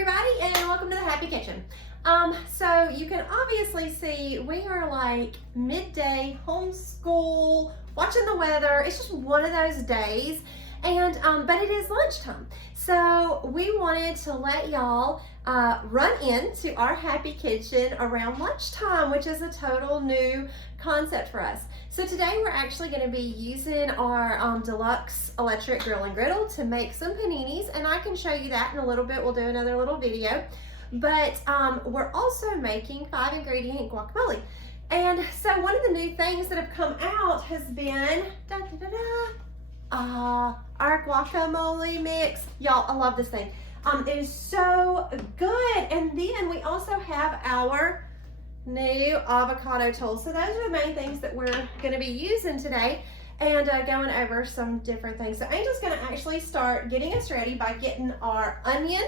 everybody, and welcome to the Happy Kitchen. So you can obviously see we are like midday homeschool, watching the weather. It's just one of those days, and but it is lunchtime. So we wanted to let y'all run into our Happy Kitchen around lunchtime, which is a total new concept for us. So today we're actually going to be using our deluxe electric grill and griddle to make some paninis, and I can show you that in a little bit. We'll do another little video. But we're also making 5-ingredient guacamole. And so one of the new things that have come out has been our guacamole mix. Y'all, I love this thing. It is so good. And then we also have our new avocado tools. So those are the main things that we're going to be using today, and going over some different things. So Angel's going to actually start getting us ready by getting our onion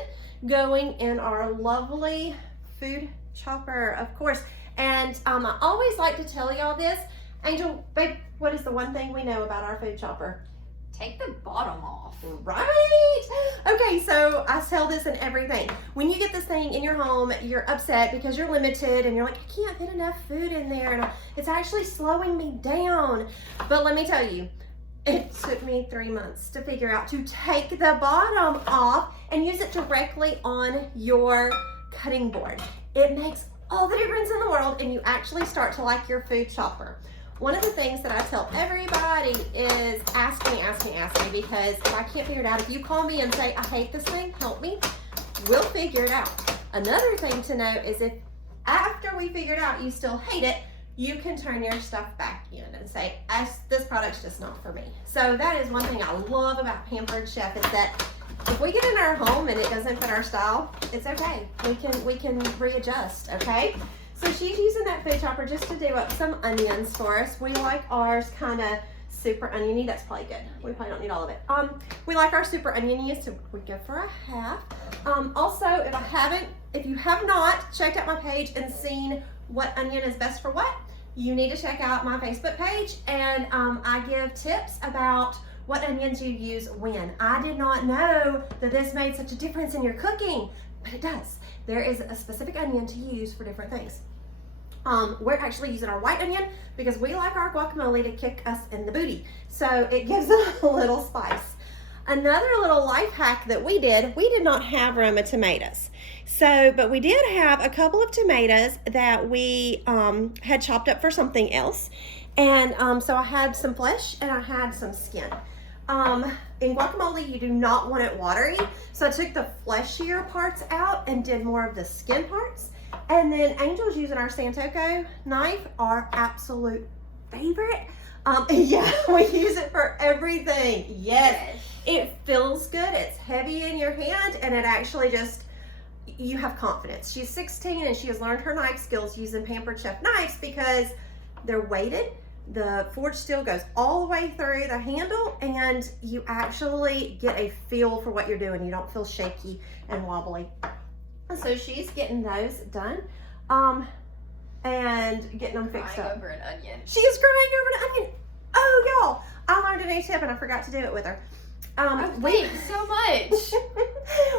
going in our lovely food chopper, of course. And I always like to tell y'all this. Angel, babe, what is the one thing we know about our food chopper? Take the bottom off. Right? Okay, so I tell this in everything. When you get this thing in your home, you're upset because you're limited and you're like, I can't fit enough food in there, and it's actually slowing me down. But let me tell you, it took me 3 months to figure out to take the bottom off and use it directly on your cutting board. It makes all the difference in the world, and you actually start to like your food chopper. One of the things that I tell everybody is ask me, because if I can't figure it out, if you call me and say, I hate this thing, help me, we'll figure it out. Another thing to know is if after we figure it out, you still hate it, you can turn your stuff back in and say, this product's just not for me. So that is one thing I love about Pampered Chef, is that if we get in our home and it doesn't fit our style, it's okay. We can readjust, okay? So she's using that food chopper just to do up some onions for us. We like ours kind of super oniony. That's probably good. We probably don't need all of it. We like our super oniony, so we go for a half. Also, if you have not checked out my page and seen what onion is best for what, you need to check out my Facebook page, and I give tips about what onions you use when. I did not know that this made such a difference in your cooking, but it does. There is a specific onion to use for different things. We're actually using our white onion because we like our guacamole to kick us in the booty. So it gives it a little spice. Another little life hack that we did not have Roma tomatoes. But we did have a couple of tomatoes that we had chopped up for something else. And so I had some flesh and I had some skin. In guacamole, you do not want it watery. So I took the fleshier parts out and did more of the skin parts. And then Angel's using our Santoku knife, our absolute favorite. Yeah, we use it for everything. Yes. It feels good. It's heavy in your hand, and it actually just, you have confidence. She's 16 and she has learned her knife skills using Pampered Chef knives because they're weighted. The forged steel goes all the way through the handle, and you actually get a feel for what you're doing. You don't feel shaky and wobbly. So she's getting those done and getting them fixed up. Over an onion. She is crying over an onion. Oh, y'all, I learned a new tip and I forgot to do it with her. Thanks so much.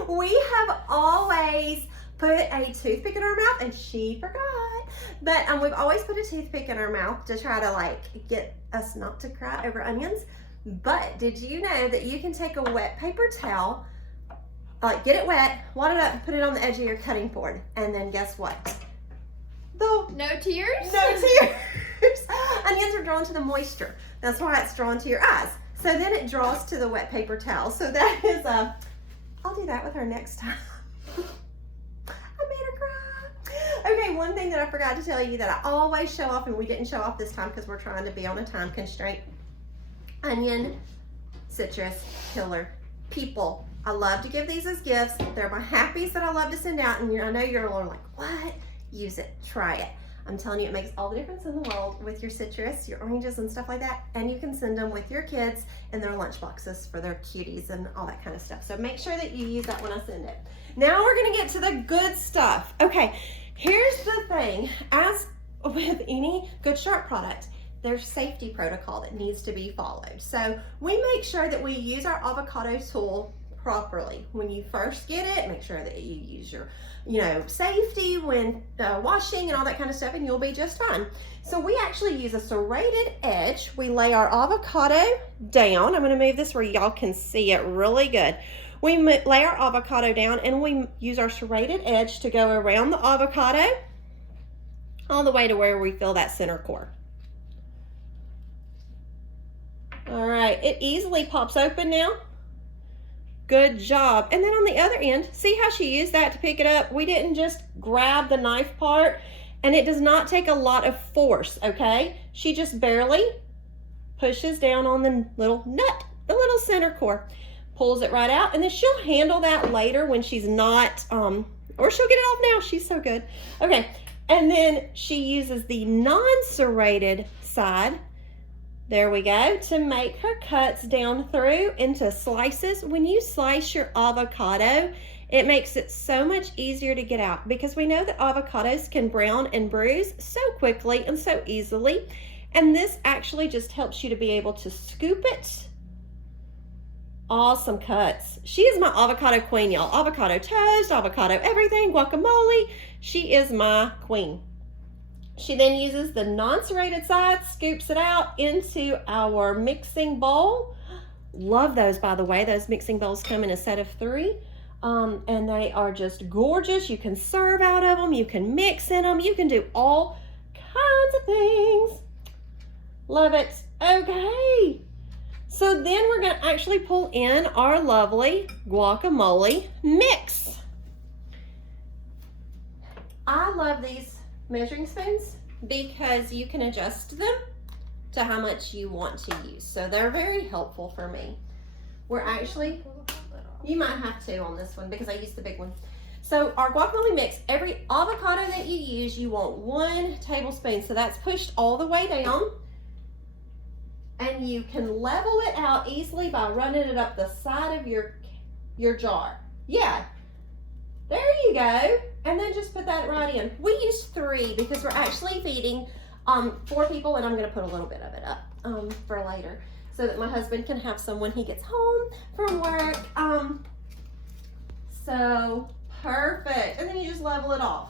We have always put a toothpick in our mouth, and she forgot. But we've always put a toothpick in our mouth to try to like get us not to cry over onions. But did you know that you can take a wet paper towel, get it wet, wad it up, put it on the edge of your cutting board, and then guess what? No tears? No tears. Onions are drawn to the moisture. That's why it's drawn to your eyes. So then it draws to the wet paper towel. So that is I'll do that with her next time. I made her cry. Okay, one thing that I forgot to tell you that I always show off, and we didn't show off this time because we're trying to be on a time constraint. Onion, citrus, killer. People, I love to give these as gifts. They're my happies that I love to send out, and I know you're all like, what? Use it, try it. I'm telling you, it makes all the difference in the world with your citrus, your oranges and stuff like that. And you can send them with your kids in their lunch boxes for their cuties and all that kind of stuff. So make sure that you use that when I send it. Now we're gonna get to the good stuff. Okay, here's the thing. As with any Good Start product, there's safety protocol that needs to be followed. So we make sure that we use our avocado tool properly. When you first get it, make sure that you use your, safety when washing and all that kind of stuff, and you'll be just fine. So we actually use a serrated edge. We lay our avocado down. I'm going to move this where y'all can see it really good. We lay our avocado down and we use our serrated edge to go around the avocado all the way to where we feel that center core. All right, it easily pops open now. Good job. And then on the other end, see how she used that to pick it up? We didn't just grab the knife part, and it does not take a lot of force, okay? She just barely pushes down on the little nut, the little center core, pulls it right out, and then she'll handle that later when she's not, or she'll get it off now. She's so good. Okay, and then she uses the non-serrated side, there we go, to make her cuts down through into slices. When you slice your avocado, it makes it so much easier to get out, because we know that avocados can brown and bruise so quickly and so easily. And this actually just helps you to be able to scoop it. Awesome cuts. She is my avocado queen, y'all. Avocado toast, avocado everything, guacamole. She is my queen. She then uses the non-serrated side, scoops it out into our mixing bowl. Love those, by the way. Those mixing bowls come in a set of 3. And they are just gorgeous. You can serve out of them. You can mix in them. You can do all kinds of things. Love it. Okay. So then we're going to actually pull in our lovely guacamole mix. I love these measuring spoons because you can adjust them to how much you want to use. So they're very helpful for me. We're actually, you might have to on this one because I used the big one. So our guacamole mix, every avocado that you use, you want 1 tablespoon. So that's pushed all the way down. And you can level it out easily by running it up the side of your jar. Yeah, there you go. And then just put that right in. We use 3 because we're actually feeding 4 people, and I'm going to put a little bit of it up for later so that my husband can have some when he gets home from work. So perfect. And then you just level it off.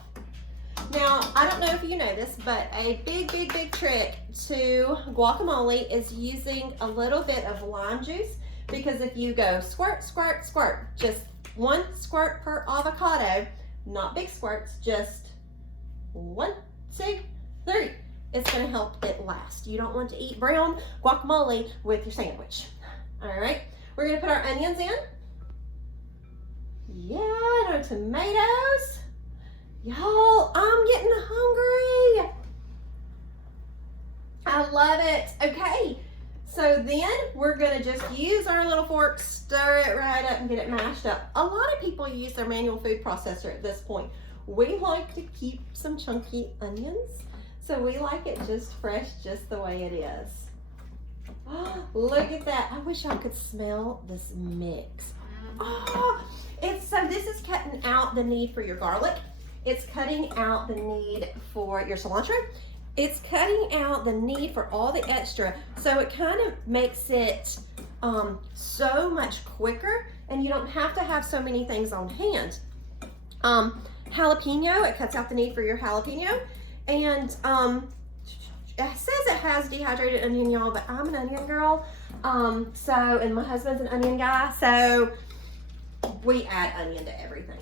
Now, I don't know if you know this, but a big trick to guacamole is using a little bit of lime juice, because if you go squirt, squirt, squirt, just 1 squirt per avocado, not big squirts, just 1, 2, 3. It's going to help it last. You don't want to eat brown guacamole with your sandwich. All right, we're going to put our onions in. Yeah, and our tomatoes. Y'all, I'm getting hungry. I love it. Okay, so then we're gonna just use our little fork, stir it right up and get it mashed up. A lot of people use their manual food processor at this point. We like to keep some chunky onions, so we like it just fresh, just the way it is. Oh, look at that. I wish I could smell this mix. Oh, so this is cutting out the need for your garlic. It's cutting out the need for your cilantro. It's cutting out the need for all the extra. So it kind of makes it so much quicker, and you don't have to have so many things on hand. Jalapeno, it cuts out the need for your jalapeno. And it says it has dehydrated onion, y'all, but I'm an onion girl. And my husband's an onion guy. So we add onion to everything.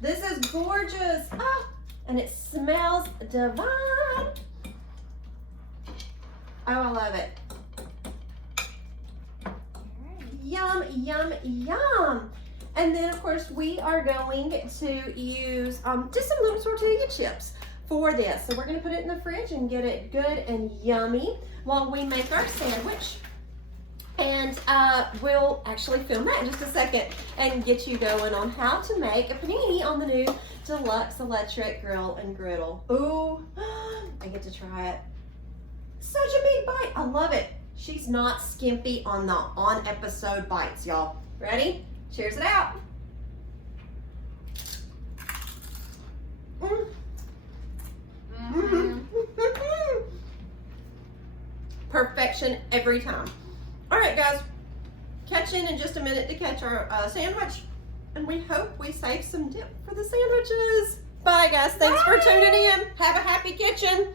This is gorgeous. Ah, and it smells divine. Oh, I love it. Yum, yum, yum. And then, of course, we are going to use just some little tortilla chips for this. So we're going to put it in the fridge and get it good and yummy while we make our sandwich. And we'll actually film that in just a second and get you going on how to make a panini on the new Deluxe Electric Grill and Griddle. Ooh, I get to try it. Such a big bite. I love it. She's not skimpy on the on-episode bites, y'all. Ready? Cheers it out. Perfection every time. All right, guys. Catch rush in just a minute to catch our sandwich. And we hope we save some dip for the sandwiches. Bye, guys. Thanks for tuning in. Have a happy kitchen.